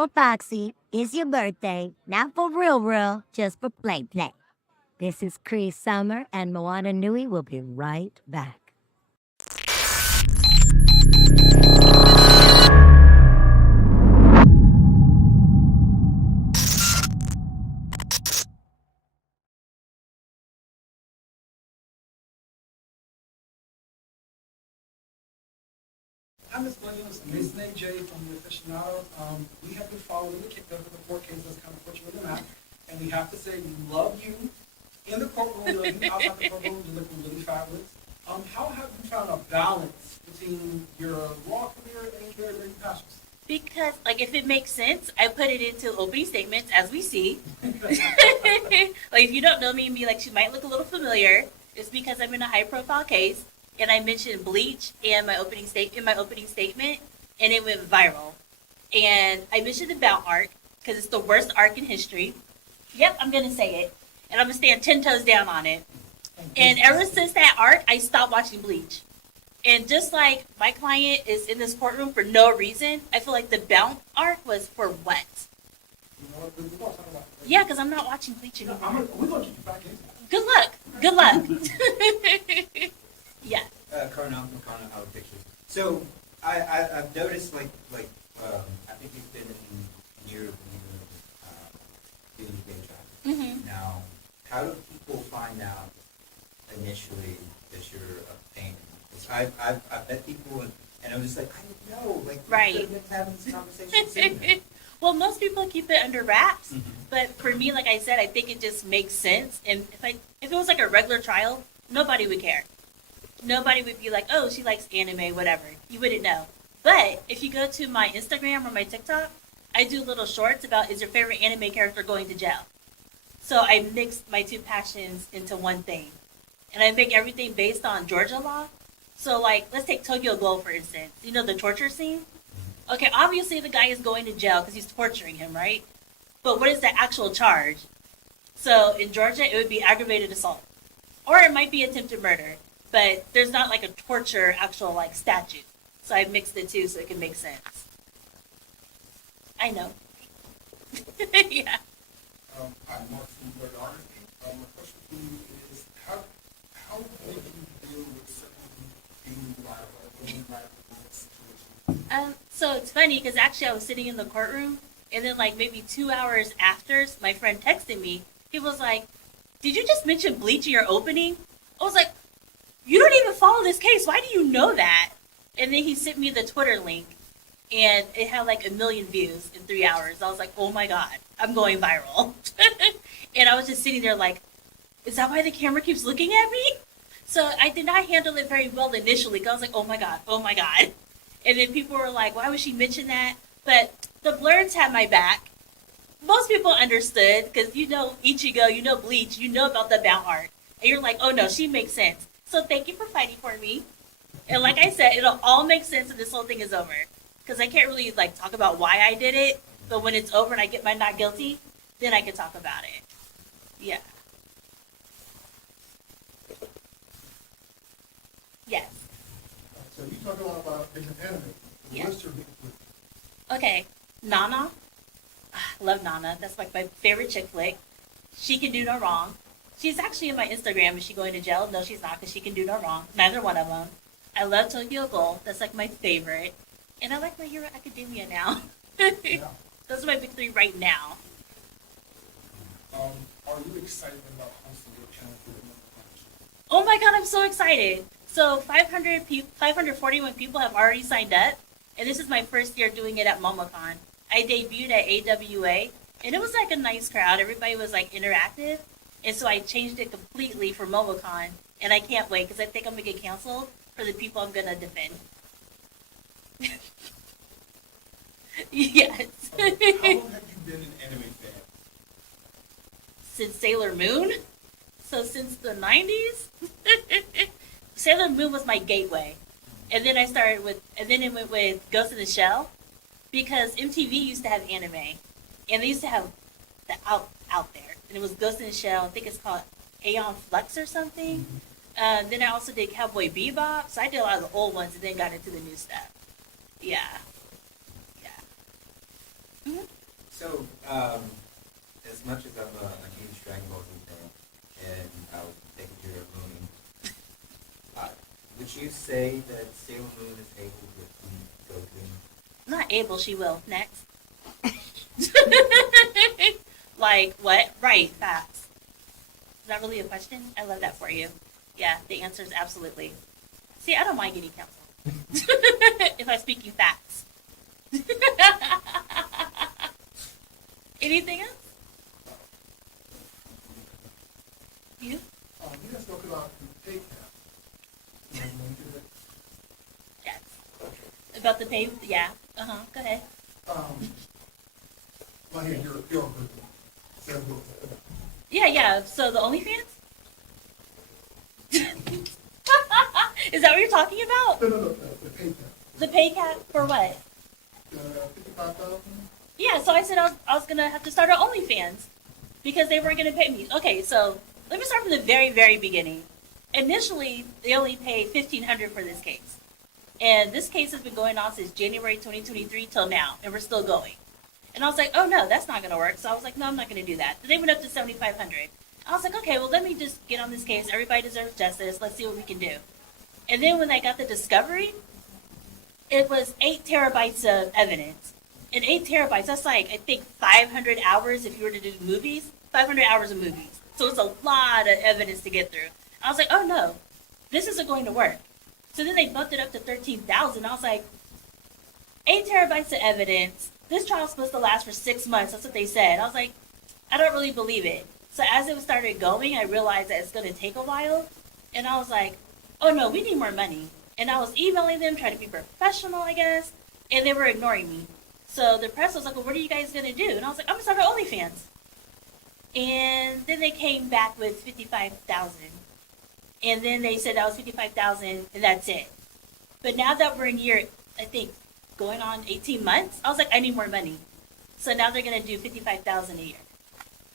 on, Foxy. It's your birthday. Not for real, just for play. This is Cree Summer, and Moana Nui will be right back. Hi, Ms. Williams. Ms. Nate J from the Aficionado. We have been following the court case that's kind of put you in the map. And we have to say we love you in the courtroom, we love you outside the courtroom. You're looking really fabulous. How have you found a balance between your law career and your passions? Because, like, if it makes sense, I put it into opening statements, as we see. Like, if you don't know me and be like, she might look a little familiar, it's because I'm in a high-profile case, and I mentioned bleach in my opening statement, and it went viral. And I mentioned the bout arc, because it's the worst arc in history. Yep, I'm going to say it. And I'm going to stand 10 toes down on it. And ever since that arc, I stopped watching Bleach. And just like my client is in this courtroom for no reason, I feel like the bout arc was for what? You know what? We're going to talk about it. Yeah, because I'm not watching Bleach anymore. We're going to get you back into that. Good luck. Good luck. Yeah. Carnal from Carnal Out Pictures. So I've noticed I think you've been in near doing the day job. Mm-hmm. Now, how do people find out initially that you're a painter? I've met people and I'm just like, I didn't know. Like, right. We've been having this conversation sitting Well, most people keep it under wraps, mm-hmm. but for me, like I said, I think it just makes sense. And if it was like a regular trial, nobody would care. Nobody would be like, oh, she likes anime, whatever. You wouldn't know. But if you go to my Instagram or my TikTok, I do little shorts about, is your favorite anime character going to jail? So I mix my two passions into one thing. And I make everything based on Georgia law. So, like, let's take Tokyo Ghoul, for instance. You know the torture scene? Okay, obviously the guy is going to jail because he's torturing him, right? But what is the actual charge? So in Georgia, it would be aggravated assault. Or it might be attempted murder. But there's not like a torture actual like statute. So I mixed the two so it can make sense. I know. Yeah. Hi, Mark from Bird Artist. My question to you is, how do you deal with certain being viral situations? So it's funny because actually I was sitting in the courtroom and then like maybe 2 hours after, my friend texted me. He was like, did you just mention Bleach in your opening? I was like, you don't even follow this case. Why do you know that? And then he sent me the Twitter link and it had like 1 million views in 3 hours. I was like, oh my God, I'm going viral. And I was just sitting there like, is that why the camera keeps looking at me? So I did not handle it very well initially because I was like, oh my God, oh my God. And then people were like, why would she mention that? But the blurs had my back. Most people understood because you know Ichigo, you know Bleach, you know about the bout arc. And you're like, oh no, she makes sense. So thank you for fighting for me. And like I said, it'll all make sense when this whole thing is over. Because I can't really like talk about why I did it. But when it's over and I get my not guilty, then I can talk about it. Yeah. Yes. So you talk a lot about different anime. Yeah. What's your Okay. Nana. Love Nana. That's like my favorite chick flick. She can do no wrong. She's actually in my Instagram. Is she going to jail? No, she's not because she can do no wrong. Neither one of them. I love Tokyo Ghoul. That's like my favorite. And I like My Hero Academia now. Yeah. Those are my big three right now. Are you excited about hosting your channel for the MomoCon? Oh my God, I'm so excited. So 541 people have already signed up. And this is my first year doing it at MomoCon. I debuted at AWA. And it was like a nice crowd. Everybody was like interactive. And so I changed it completely for MomoCon. And I can't wait because I think I'm going to get canceled for the people I'm going to defend. Yes. How long have you been an anime fan? Since Sailor Moon. So since the 90s. Sailor Moon was my gateway. And then it went with Ghost in the Shell. Because MTV used to have anime. And they used to have the out there. And it was Ghost in the Shell. I think it's called Aeon Flux or something. Then I also did Cowboy Bebop. So I did a lot of the old ones and then got into the new stuff. Yeah. Mhm. So, as much as I'm a huge Dragon Ball Z fan, and I was taking care of Moon, would you say that Sailor Moon is able to beat Goku? Not able, she will. Next. Like, what? Right, facts. Is that really a question? I love that for you. Yeah, the answer is absolutely. See, I don't mind getting counsel. If I'm speaking facts. Anything else? You? You guys spoke about the pay cap. Yes. About the pay? Yeah. Go ahead. Well, here, you're a good one. Yeah. So the OnlyFans? Is that what you're talking about? No, the pay cap. The pay cap for what? 55,000? Yeah, so I said I was gonna have to start an OnlyFans because they weren't gonna pay me. Okay, so let me start from the very, very beginning. Initially, they only paid $1,500 for this case, and this case has been going on since January 2023 till now, and we're still going. And I was like, oh no, that's not gonna work. So I was like, no, I'm not gonna do that. Then they went up to $7,500. I was like, okay, well let me just get on this case. Everybody deserves justice. Let's see what we can do. And then when I got the discovery, it was 8 terabytes of evidence. And 8 terabytes, that's like, I think 500 hours if you were to do movies, 500 hours of movies. So it's a lot of evidence to get through. I was like, oh no, this isn't going to work. So then they bumped it up to 13,000. I was like, 8 terabytes of evidence. This trial's supposed to last for 6 months. That's what they said. I was like, I don't really believe it. So as it started going, I realized that it's going to take a while. And I was like, oh no, we need more money. And I was emailing them, trying to be professional, I guess. And they were ignoring me. So the press was like, well, what are you guys going to do? And I was like, I'm going to start an OnlyFans. And then they came back with 55,000. And then they said that was 55,000 and that's it. But now that we're in year, I think, going on 18 months, I was like, I need more money. So now they're going to do 55,000 a year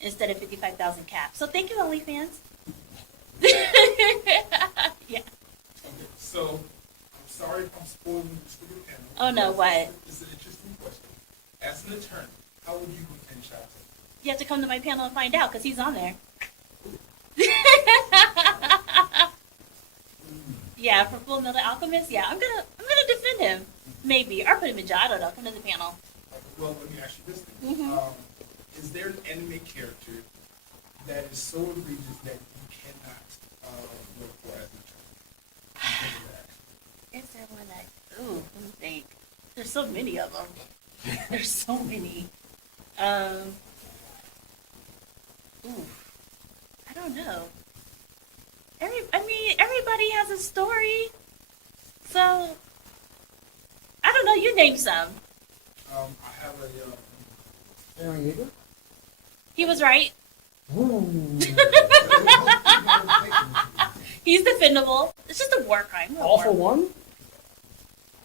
instead of 55,000 cap. So thank you, OnlyFans. Yeah. Okay, so I'm sorry if I'm spoiling this for your panel. Oh no, what? It's an interesting question. As an attorney, how would you obtain child support? You have to come to my panel and find out because he's on there. Yeah, for Full Metal Alchemist, yeah, I'm gonna defend him. Maybe. Or put him in jail. I don't know. Come to the panel. Well, let me ask you this thing. Is there an anime character that is so egregious that you cannot look for as an attorney? Is there one that... Ooh, let me think. There's so many of them. There's so many. Ooh. I don't know. Everybody has a story. So, I don't know. You name some. I have a Aaron Yeager? He was right. Ooh. He's defendable. It's just a war crime. All for one?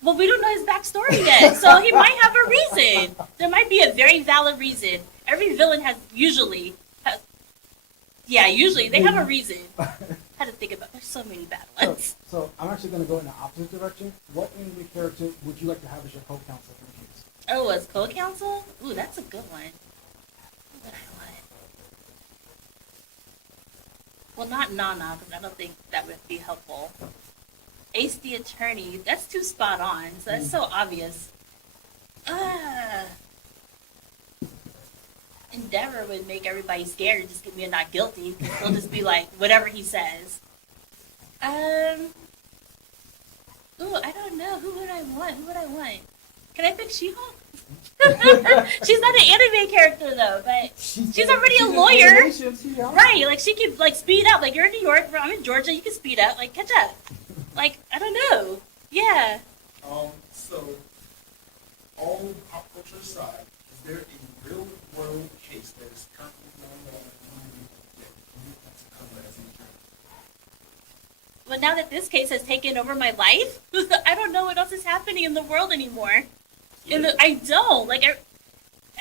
Well, we don't know his backstory yet, so he might have a reason. There might be a very valid reason. Every villain usually they have a reason. Had to think about. There's so many bad ones. So I'm actually going to go in the opposite direction. What anime character would you like to have as your co-counsel for the case? Oh, as co-counsel? Ooh, that's a good one. What would I want? Well, not Nana, because I don't think that would be helpful. Ace the Attorney, that's too spot on. So that's so obvious. Endeavor would make everybody scared and just give me a not guilty. They'll just be like, whatever he says. Ooh, I don't know. Who would I want? Can I pick She-Hulk? She's not an anime character though, but she's already a lawyer. Right, like she could like speed up. Like you're in New York, I'm in Georgia, you can speed up, like catch up. Like, I don't know. Yeah. So, all pop culture aside, is there a real world case that is currently going on that you want to cover as an attorney? Well, now that this case has taken over my life, I don't know what else is happening in the world anymore. I don't. Like,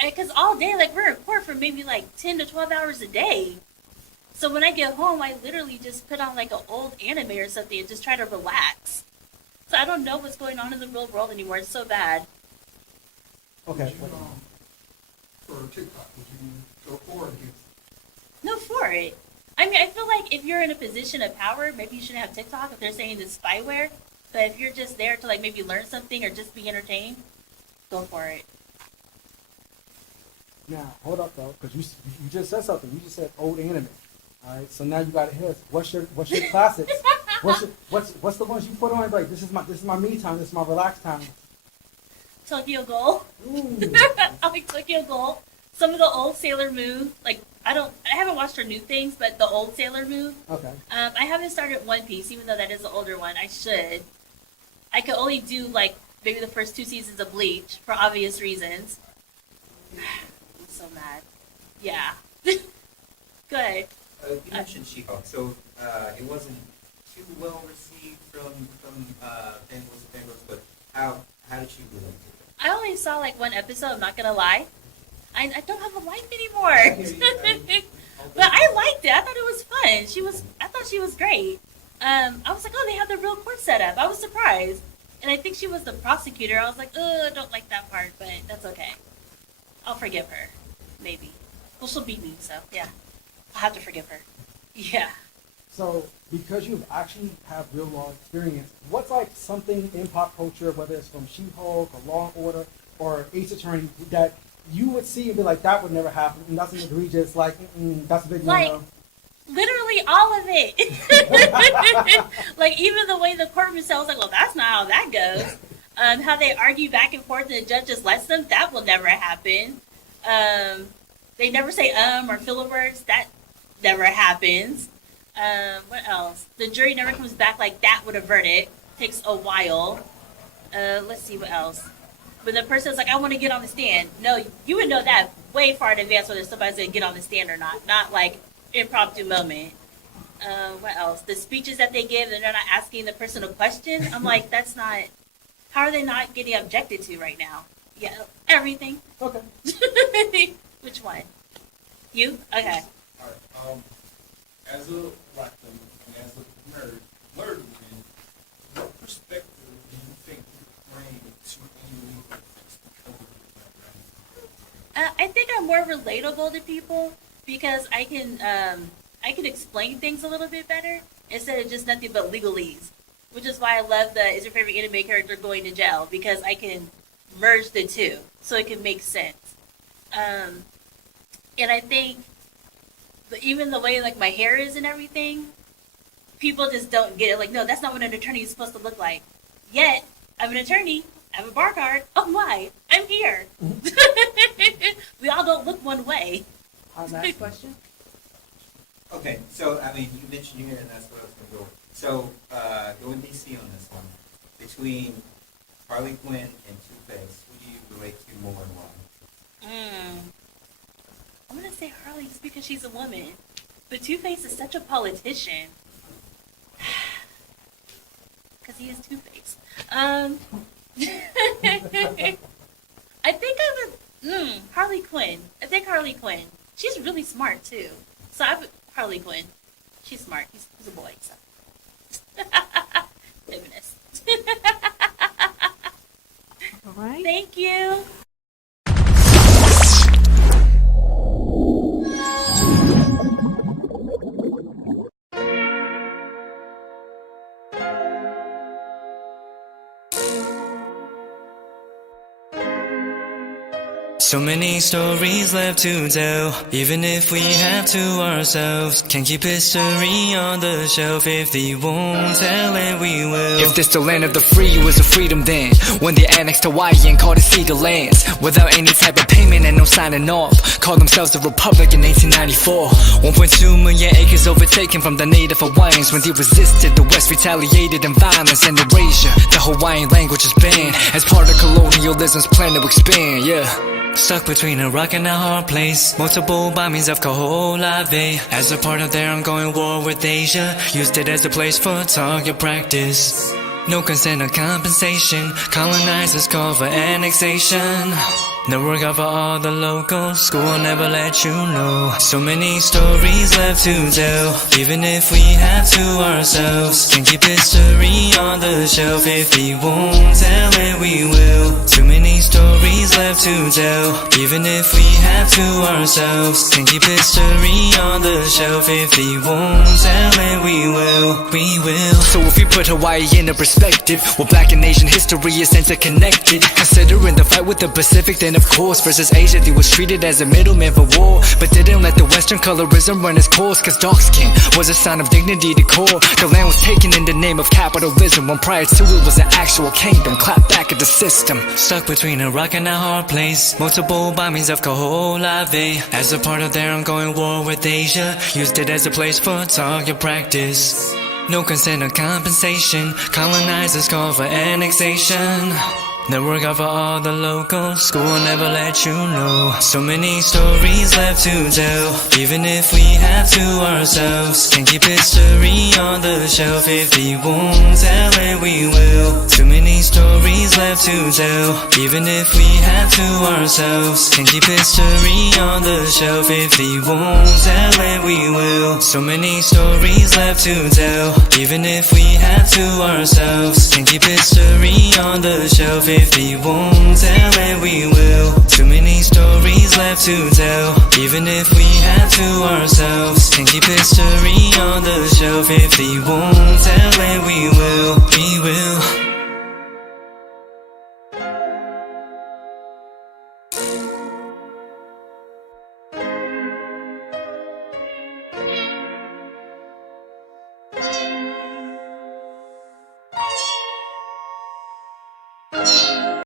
because all day, like, we're in court for maybe like 10 to 12 hours a day. So when I get home, I literally just put on like an old anime or something and just try to relax. So I don't know what's going on in the real world anymore. It's so bad. Okay. for TikTok? Would you go for or against? No, for it. I mean, I feel like if you're in a position of power, maybe you shouldn't have TikTok if they're saying it's spyware. But if you're just there to like maybe learn something or just be entertained, go for it. Now, hold up though, because you just said something. You just said old anime. All right, so now you got to hit us. What's your classics? What's the ones you put on? Like this is my me time. This is my relax time. Tokyo Ghoul. Ooh. I like Tokyo Ghoul. Some of the old Sailor Moon, like I haven't watched her new things, but the old Sailor Moon. Okay. I haven't started One Piece, even though that is the older one. I should. I could only do like maybe the first 2 seasons of Bleach for obvious reasons. I'm so mad. Yeah. Good. You mentioned She-Hulk, so it wasn't too well received from fangirls, but how did you relate to it? I only saw like one episode, I'm not gonna lie. I don't have a life anymore. But I liked it. I thought it was fun. I thought she was great. I was like, oh, they have the real court set up. I was surprised. And I think she was the prosecutor. I was like, I don't like that part, but that's okay. I'll forgive her. Maybe. Well, she'll beat me, so yeah. I'll have to forgive her. Yeah. So, because you actually have real law experience, what's like something in pop culture, whether it's from She-Hulk or Law and Order or Ace Attorney, that you would see and be like, that would never happen, and that's an egregious, like, that's a big no-no? Literally all of it. Like, even the way the courtroom cell was like, well, that's not how that goes. How they argue back and forth and the judge just lets them, that will never happen. They never say or filler words, that never happens. What else? The jury never comes back like that with a verdict. Takes a while. Let's see what else. When the person's like, I want to get on the stand. No, you would know that way far in advance whether somebody's going to get on the stand or not. Not like impromptu moment. What else? The speeches that they give and they're not asking the person a question. I'm like, that's not, how are they not getting objected to right now? Yeah, everything. Okay. Which one? You? Okay. All right. As a black woman and as a married woman, what perspective do you think you bring to any legal defense because of your background? I think I'm more relatable to people because I can explain things a little bit better instead of just nothing but legalese. Which is why I love the is your favorite anime character going to jail, because I can merge the two so it can make sense. And I think even the way like my hair is and everything, people just don't get it. Like, no, that's not what an attorney is supposed to look like. Yet, I'm an attorney. I have a bar card. Oh my, I'm here. We all don't look one way. Next question. Okay, so I mean, you mentioned here, and that's what I was going to go with. So, going DC on this one, between Harley Quinn and Two-Face, who do you relate to more and why? I'm going to say Harley just because she's a woman. But Two-Face is such a politician. Because he is Two-Face. I think I would... Harley Quinn. I think Harley Quinn. She's really smart, too. So I would... Harley Quinn. She's smart. He's a boy, so... Feminist. All right. Thank you. So many stories left to tell, even if we have to ourselves. Can't keep history on the shelf. If they won't tell it, we will. If this the land of the free, it was a freedom then. When they annexed Hawaii and called it Cedar Lands, without any type of payment and no signing off. Called themselves the Republic in 1894. 1.2 million acres overtaken from the native Hawaiians. When they resisted, the West retaliated in violence and erasure. The Hawaiian language is banned as part of colonialism's plan to expand, yeah. Stuck between a rock and a hard place. Multiple bombings of Kaho'olawe. As a part of their ongoing war with Asia, used it as a place for target practice. No consent or compensation. Colonizers call for annexation. No work out for all the locals, school will never let you know. So many stories left to tell, even if we have to ourselves. Can keep history on the shelf, if we won't tell it we will. Too many stories left to tell, even if we have to ourselves. Can keep history on the shelf, if we won't tell it we will. We will. So if we put Hawaii into perspective, well, Black and Asian history is interconnected. Considering the fight with the Pacific, then of course versus Asia, they was treated as a middleman for war, but didn't let the Western colorism run its course. Cause dark skin was a sign of dignity to core. The land was taken in the name of capitalism, when prior to it was an actual kingdom. Clap back at the system. Stuck between a rock and a hard place, multiple bombings of Kaho'olawe. As a part of their ongoing war with Asia, used it as a place for target practice. No consent or compensation, colonizers call for annexation. No work out for all the locals, school will never let you know. So many stories left to tell, even if we have to ourselves. Can keep history on the shelf, if we won't tell it we will. Too many stories left to tell, even if we have to ourselves. Can keep history on the shelf, if we won't tell it we will. So many stories left to tell, even if we have to ourselves. Can keep history on the shelf, if we won't tell it we will. Too many stories left to tell, even if we have to ourselves. Can keep history on the shelf, if we won't tell it we will. We will.